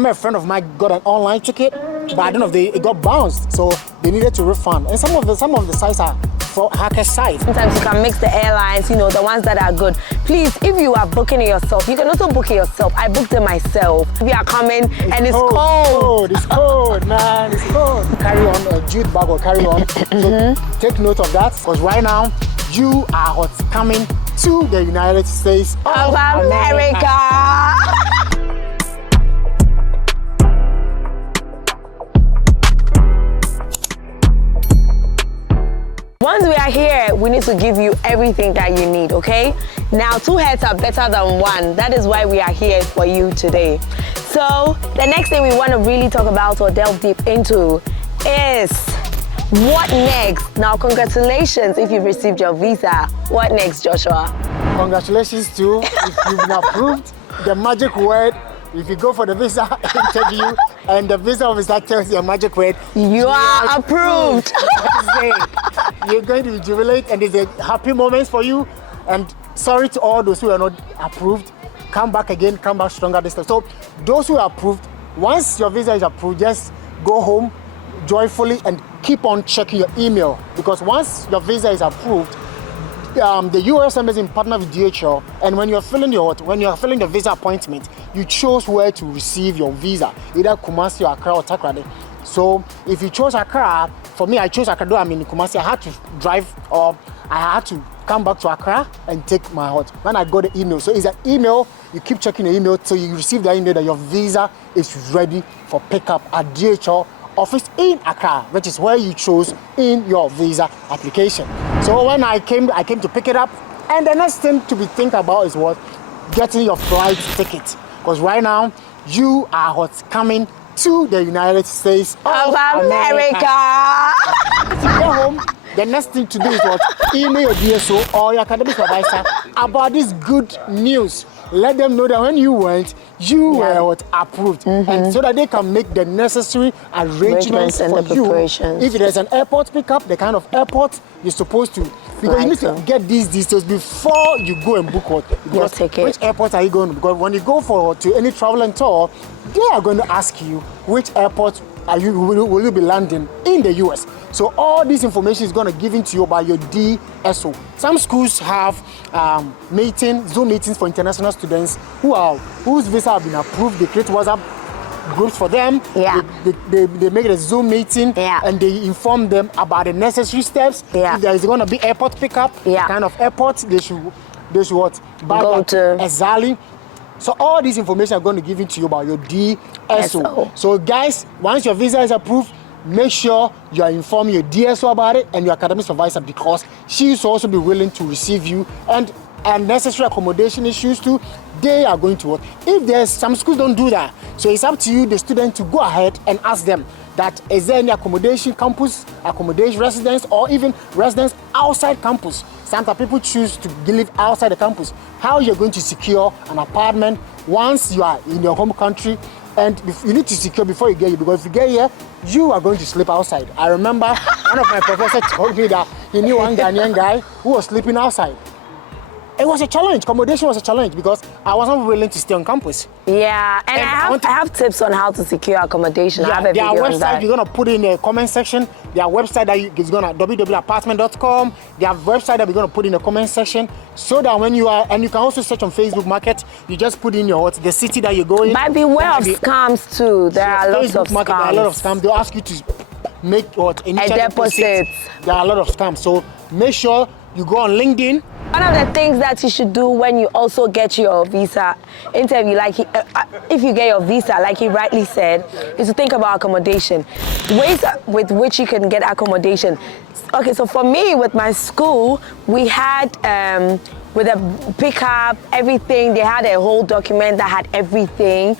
remember a friend of mine got an online ticket, but I don't know if it got bounced, so they needed to refund. And some of the sites are for hacker sites. Sometimes you can mix the airlines, the ones that are good. Please, if you are booking it yourself, you can also book it yourself. I booked it myself. If you are coming and it's cold. It's cold, man. It's cold. Carry on a jute bag or carry on. So take note of that, because right now you are what's coming to the United States of America. Once we are here, we need to give you everything that you need, okay? Now, 2 heads are better than 1. That is why we are here for you today. So, the next thing we want to really talk about or delve deep into is what next? Now, congratulations if you've received your visa. What next, Joshua? Congratulations too. If you've been approved, the magic word, if you go for the visa interview and the visa officer tells you a magic word, you are approved. You're going to jubilate, and it's a happy moment for you. And sorry to all those who are not approved. Come back again, come back stronger this time. So those who are approved, once your visa is approved, just go home joyfully and keep on checking your email, because once your visa is approved, the U.S. Embassy in partner with DHL, and when you're filling the visa appointment, you chose where to receive your visa, either Kumasi or Accra or Takoradi. So if you chose Accra, for me, I chose Accra. Though I'm in Kumasi, I had to drive, or I had to come back to Accra and take my hot. When I got the email, so it's an email. You keep checking the email till you receive the email that your visa is ready for pickup at DHL office in Accra, which is where you chose in your visa application. So when I came to pick it up, and the next thing to be think about is what? Getting your flight ticket. Because right now, you are what's coming to the United States of America. If you get home, the next thing to do is what? Email your DSO or your academic supervisor about this good news. Let them know that when you went, you were what? Approved. And so that they can make the necessary arrangements for you. If there's an airport pickup, the kind of airport you're supposed to. Because you need to get these details before you go and book what. Which airport are you going to? Because when you go to any travel and tour, they are going to ask you which airport will you be landing in the US. So all this information is going to be given to you by your DSO. Some schools have Zoom meetings for international students whose visa have been approved. They create WhatsApp groups for them. They make a Zoom meeting and they inform them about the necessary steps. If there is going to be airport pickup, kind of airport they should what? Go to. Exactly. So all this information are going to give it to you about your DSO. So guys, once your visa is approved, make sure you are informing your DSO about it and your academic supervisor, because she will also be willing to receive you, and necessary accommodation issues too, they are going to work. If there's some schools don't do that, so it's up to you, the student, to go ahead and ask them that is there any accommodation campus, accommodation residence, or even residence outside campus. Sometimes people choose to live outside the campus. How you're going to secure an apartment once you are in your home country, and you need to secure before you get here, because if you get here, you are going to sleep outside. I remember one of my professors told me that he knew one Ghanaian guy who was sleeping outside. It was a challenge. Accommodation was a challenge because I wasn't willing to stay on campus. Yeah, and I have tips on how to secure accommodation. I have a video on that. You're going to put in the comment section. Their website is going to www.apartment.com. Their website that we're going to put in the comment section, so that when you are, and you can also search on Facebook Market, you just put in the city that you're going. But beware of scams too. There are lots of scams. There are a lot of scams. They'll ask you to make a deposit. There are a lot of scams. So make sure you go on LinkedIn. One of the things that you should do when you also get your visa interview, if you get your visa, like he rightly said, is to think about accommodation. Ways with which you can get accommodation. Okay, so for me, with my school, we had, with a pickup, everything, they had a whole document that had everything,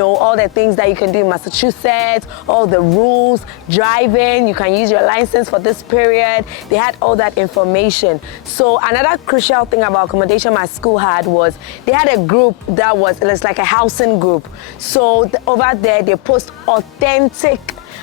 all the things that you can do in Massachusetts, all the rules, driving, you can use your license for this period. They had all that information. So another crucial thing about accommodation my school had was they had a group that was like a housing group. So over there, they post authentic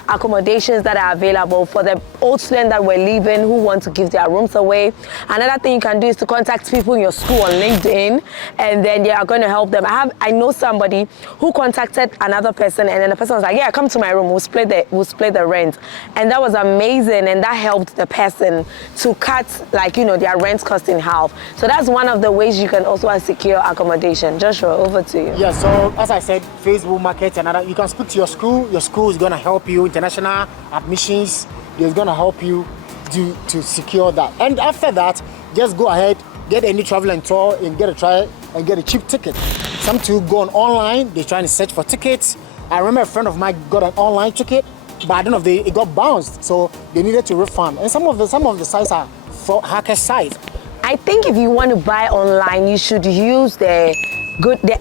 accommodations that are available for the old students that were leaving who want to give their rooms away. Another thing you can do is to contact people in your school on LinkedIn, and then they are going to help them. I know somebody who contacted another person, and then the person was like, yeah, come to my room, we'll split the rent. And that was amazing, and that helped the person to cut, like, you know, their rent cost in half. So that's one of the ways you can also secure accommodation. Joshua, over to you. Yeah, so as I said, Facebook Market, you can speak to your school. Your school is going to help you. International admissions, they're going to help you to secure that. And after that, just go ahead, get any travel and tour and get a cheap ticket. Some too go online, they're trying to search for tickets. I remember a friend of mine got an online ticket, but I don't know if it got bounced, so they needed to refund. And some of the sites are for hacker sites. I think if you want to buy online, you should use the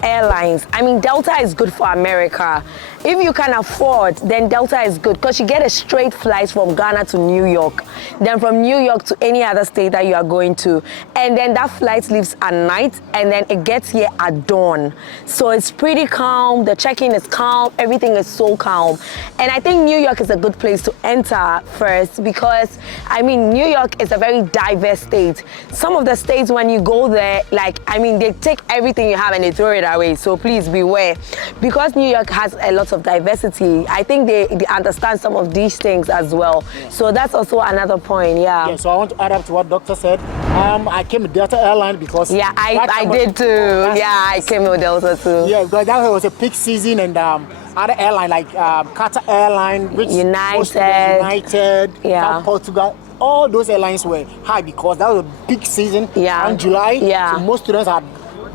airlines. I mean, Delta is good for America. If you can afford, then Delta is good because you get a straight flight from Ghana to New York, then from New York to any other state that you are going to. And then that flight leaves at night, and then it gets here at dawn. So it's pretty calm, the check-in is calm, everything is so calm. And I think New York is a good place to enter first because, I mean, New York is a very diverse state. Some of the states, when you go there, like, I mean, they take everything you have and they throw it away. So please beware. Because New York has a lot of diversity, I think they understand some of these things as well. Yeah. So that's also another point, yeah. Yeah, so I want to add up to what Doctor said. I came with Delta Airline because... Yeah, I did too. Yeah, I came with Delta too. Yeah, because that was a peak season, and other airline like Qatar Airline, which United, yeah. Portugal, all those airlines were high because that was a peak season in July. Yeah. So most students had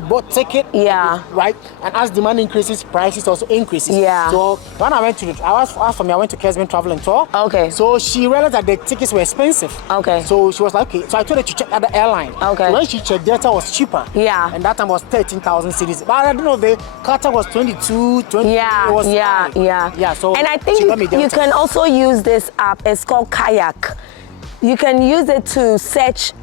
bought ticket, right? And as demand increases, prices also increases. Yeah. So when I went to I went to Kesman Travel and Tour. Okay. So she realized that the tickets were expensive. Okay. So she was like, okay. So I told her to check other airline. Okay. So when she checked, Delta was cheaper. Yeah. And that time was 13,000 cities. But I don't know, the Qatar was 22, 20. Yeah. It was Yeah. So and I think you can also use this app. It's called Kayak. You can use it to search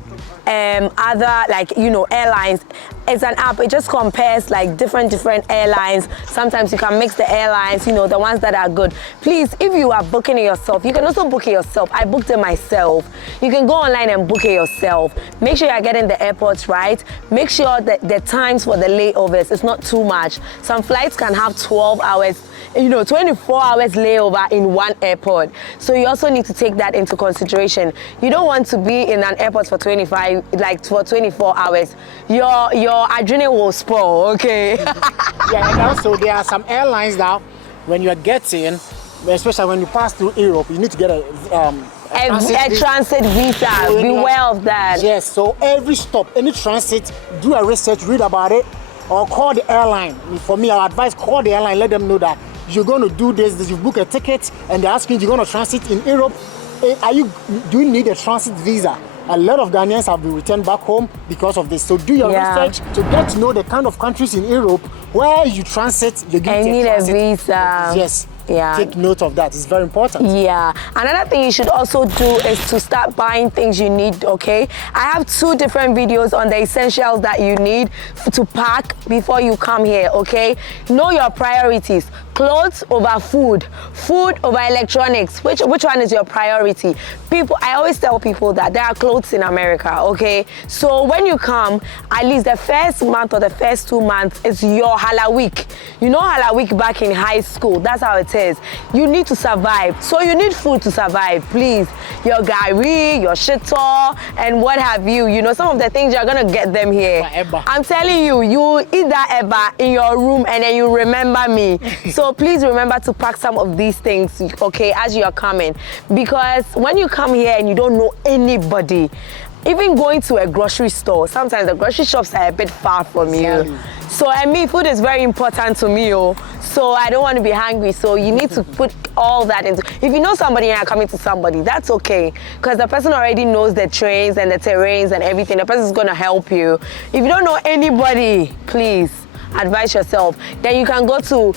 other, like, you know, airlines. It's an app. It just compares like different airlines. Sometimes you can mix the airlines, you know, the ones that are good. Please, if you are booking it yourself, you can also book it yourself. I booked it myself. You can go online and book it yourself. Make sure you're getting the airports right. Make sure that the times for the layovers is not too much. Some flights can have 12 hours, you know, 24 hours layover in one airport. So you also need to take that into consideration. You don't want to be in an airport for 24 hours. Your adrenaline will spoil, okay? Yeah, and also there are some airlines that when you're getting, especially when you pass through Europe, you need to get a transit visa. So beware of that. Yes, so every stop, any transit, do a research, read about it, or call the airline. For me, I advise call the airline, let them know that you're going to do this, you book a ticket, and they're asking you're going to transit in Europe. Do you need a transit visa? A lot of Ghanaians have been returned back home because of this. So do your research to get to know the kind of countries in Europe where you transit. You need a visa. Yes. Yeah. Take note of that. It's very important. Yeah. Another thing you should also do is to start buying things you need, okay? I have 2 different videos on the essentials that you need to pack before you come here, okay? Know your priorities. Clothes over food, food over electronics. Which one is your priority? I always tell people that there are clothes in America, okay? So when you come, at least the first month or the first 2 months is your Hala week. You know Hala week back in high school, that's how it is. You need to survive. So you need food to survive, please. Your gari, your shito, and what have you. You know, some of the things you're gonna get them here. I'm telling you, you eat that eba in your room and then you remember me. So please remember to pack some of these things, okay, as you are coming. Because when you come here and you don't know anybody, even going to a grocery store, sometimes the grocery shops are a bit far from you. So, and me, food is very important to me, so I don't want to be hungry. So you need to put all that into. If you know somebody and you're coming to somebody, that's okay, because the person already knows the trains and the terrains and everything. The person is going to help you. If you don't know anybody, please advise yourself. Then you can go to,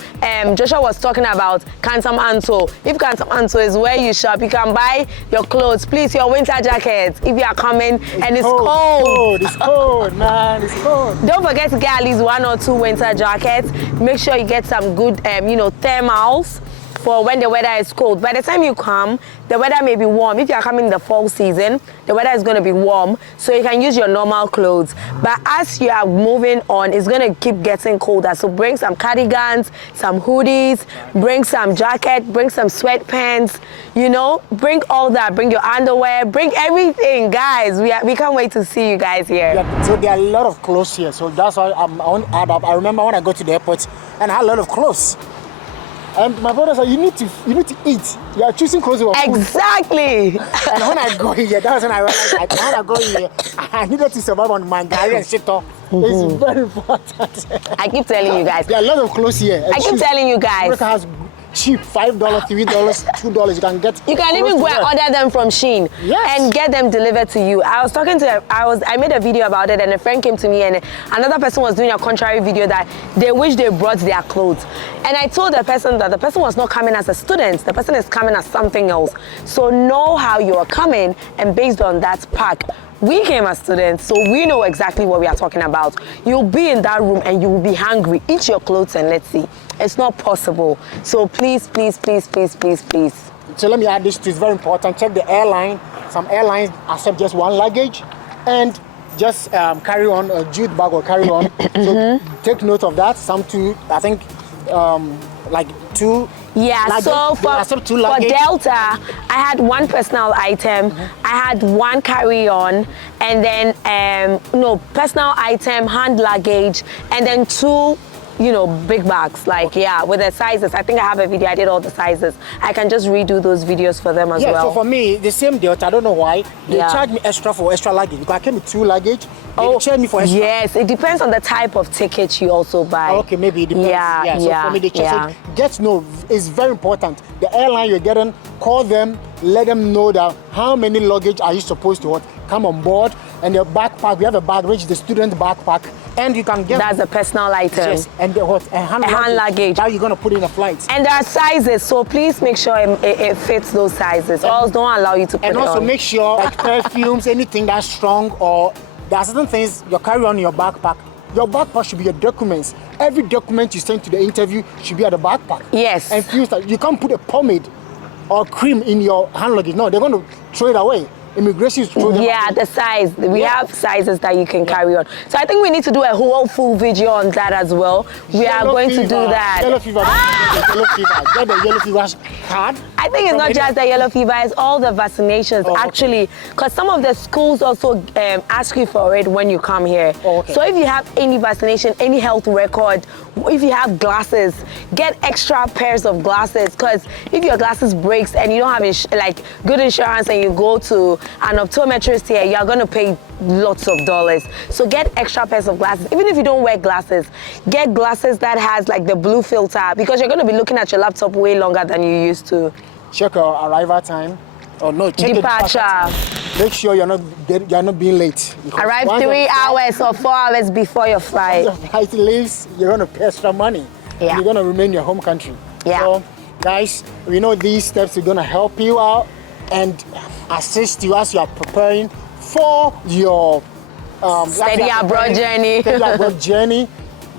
Joshua was talking about Kantam Anto. If Kantam Anto is where you shop, you can buy your clothes. Please, your winter jackets, if you are coming and it's cold. It's cold, man, it's cold. Don't forget to get at least 1 or 2 winter jackets. Make sure you get some good, you know, thermals. for when the weather is cold. By the time you come, the weather may be warm. If you are coming in the fall season, the weather is going to be warm, so you can use your normal clothes. But as you are moving on, it's going to keep getting colder. So bring some cardigans, some hoodies, bring some jacket, bring some sweatpants, you know, bring all that. Bring your underwear, bring everything, guys. We can't wait to see you guys here. Yeah, so there are a lot of clothes here, so that's why I want to add up. I remember when I go to the airport and I had a lot of clothes. And my brother said, you need to eat. You are choosing clothes over food. Exactly. And when I go here, that's when I realized that when I go here, I needed to survive on my Gary and shit. It's very important. I keep telling you guys. There are a lot of clothes here. I keep telling you guys. America has cheap, $5, $3, $2. You can get. You can even go and order them from Shein and get them delivered to you. I was talking to, I made a video about it, and a friend came to me, and another person was doing a contrary video that they wish they brought their clothes. And I told the person that the person was not coming as a student, the person is coming as something else. So know how you are coming, and based on that, pack. We came as students, so we know exactly what we are talking about. You'll be in that room and you will be hungry. Eat your clothes and let's see. It's not possible. So please, please, please, please, please, please. So let me add this to, it's very important. Check the airline. Some airlines accept just one luggage and just carry on a jute bag or carry on. So take note of that. Some two, I think, like two. Yeah, luggage. so for Delta, I had one personal item, I had one carry-on, and then, personal item, hand luggage, and then two, big bags, like, with the sizes. I think I have a video, I did all the sizes. I can just redo those videos for them as well. Yeah, so for me, the same Delta, I don't know why, they charge me extra for extra luggage, because I came with two luggage. They charge me for extra. Yes, it depends on the type of ticket you also buy. Okay, maybe it depends. Yeah, so for me, they charge. So get to know, it's very important. The airline you're getting, call them, let them know that how many luggage are you supposed to come on board. And your backpack, we have a bag which is the student backpack, and you can get. That's a personal item. Yes, and the hand luggage. That you're gonna put in a flight. And there are sizes, so please make sure it fits those sizes. Or else don't allow you to put it on. And also make sure, like perfumes, anything that's strong, or there are certain things you carry on in your backpack. Your backpack should be your documents. Every document you send to the interview should be at the backpack. Yes. And you can't put a pomade or cream in your hand luggage. No, they're going to throw it away. Immigration is throw them away. The size. We have sizes that you can carry on. So I think we need to do a whole full video on that as well. We are going to do that. Yellow fever. Yellow fever. Get the yellow fever card. I think it's not just the yellow fever, it's all the vaccinations, actually. Because some of the schools also ask you for it when you come here. So if you have any vaccination, any health record, if you have glasses, get extra pairs of glasses. Because if your glasses breaks and you don't have good insurance and you go to an optometrist here, you are going to pay lots of dollars. So get extra pairs of glasses. Even if you don't wear glasses, get glasses that has like the blue filter, because you're going to be looking at your laptop way longer than you used to. Check your arrival time. Or no, check departure. Time. Make sure you're not being late. Arrive 3 hours or 4 hours before your flight. Once your flight leaves, you're going to pay extra money. Yeah. You're going to remain in your home country. Yeah. So, guys, we know these steps are going to help you out and assist you as you are preparing for your steady abroad journey. Steady abroad journey.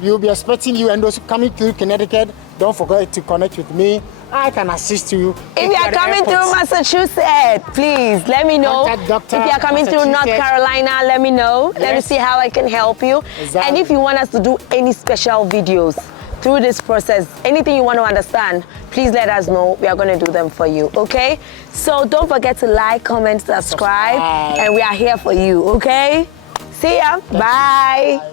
We'll be expecting you, and those coming through Connecticut, don't forget to connect with me. I can assist you. If you are coming through Massachusetts, please let me know. If you are coming through North Carolina, let me know. Yes. Let me see how I can help you. Exactly. And if you want us to do any special videos through this process, anything you want to understand, please let us know. We are going to do them for you, okay? So don't forget to like, comment, subscribe, and we are here for you, okay? See ya. Bye.